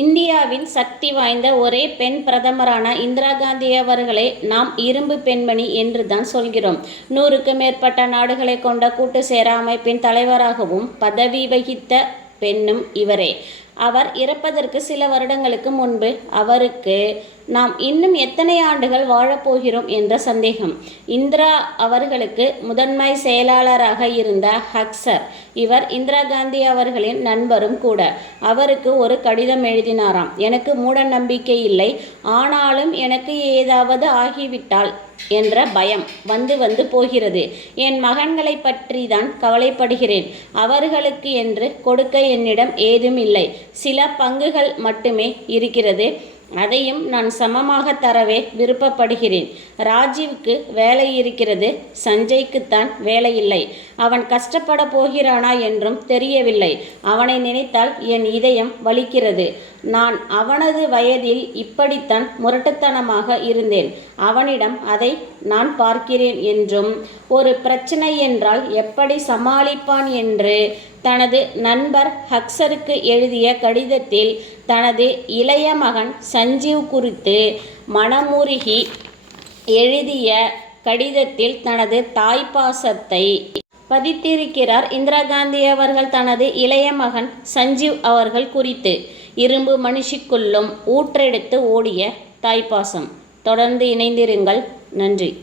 இந்தியாவின் சக்தி வாய்ந்த ஒரே பெண் பிரதமரான இந்திரா காந்தி அவர்களை நாம் இரும்பு பெண்மணி என்று தான் சொல்கிறோம். நூறுக்கு மேற்பட்ட நாடுகளை கொண்ட கூட்டு சேர அமைப்பின் தலைவராகவும் பதவி வகித்த பெண்ணும் இவரே. அவர் இறப்பதற்கு சில வருடங்களுக்கு முன்பு அவருக்கு நாம் இன்னும் எத்தனை ஆண்டுகள் வாழப்போகிறோம் என்ற சந்தேகம். இந்திரா அவர்களுக்கு முதன்மை செயலாளராக இருந்த ஹக்சர் இவர் இந்திரா காந்தி அவர்களின் நண்பரும் கூட. அவருக்கு ஒரு கடிதம் எழுதினாராம் எனக்கு மூட நம்பிக்கை இல்லை. ஆனாலும் எனக்கு ஏதாவது ஆகிவிட்டால் என்ற பயம் வந்து வந்து போகிறது. என் மகன்களைப் பற்றி தான் கவலைப்படுகிறேன். அவர்களுக்கு என்று கொடுக்க என்னிடம் ஏதும் இல்லை. சில பங்குகள் மட்டுமே இருக்கிறது. அதையும் நான் சமமாக தரவே விருப்பப்படுகிறேன். ராஜீவ்க்கு வேலை இருக்கிறது சஞ்சய்க்குத்தான் இல்லை அவன் கஷ்டப்படப் போகிறானா என்றும் தெரியவில்லை. அவனை நினைத்தால் என் இதயம் வலிக்கிறது. நான் அவனது வயதில் இப்படித்தான் முரட்டுத்தனமாக இருந்தேன். அவனிடம் அதை நான் பார்க்கிறேன் என்றும் ஒரு பிரச்சனை என்றால் எப்படி சமாளிப்பான் என்று தனது நண்பர் ஹக்ஸருக்கு எழுதிய கடிதத்தில் தனது இளைய மகன் சஞ்சீவ் குறித்து மனமுருகி எழுதிய கடிதத்தில் தனது தாய்ப்பாசத்தை பதித்திருக்கிறார் இந்திரா காந்தி அவர்கள் தனது இளைய மகன் சஞ்சீவ் அவர்கள் குறித்து. இரும்பு மனுஷிக்குள்ளும் ஊற்றெடுத்து ஓடிய தாய்ப்பாசம். தொடர்ந்து இணைந்திருங்கள். நன்றி.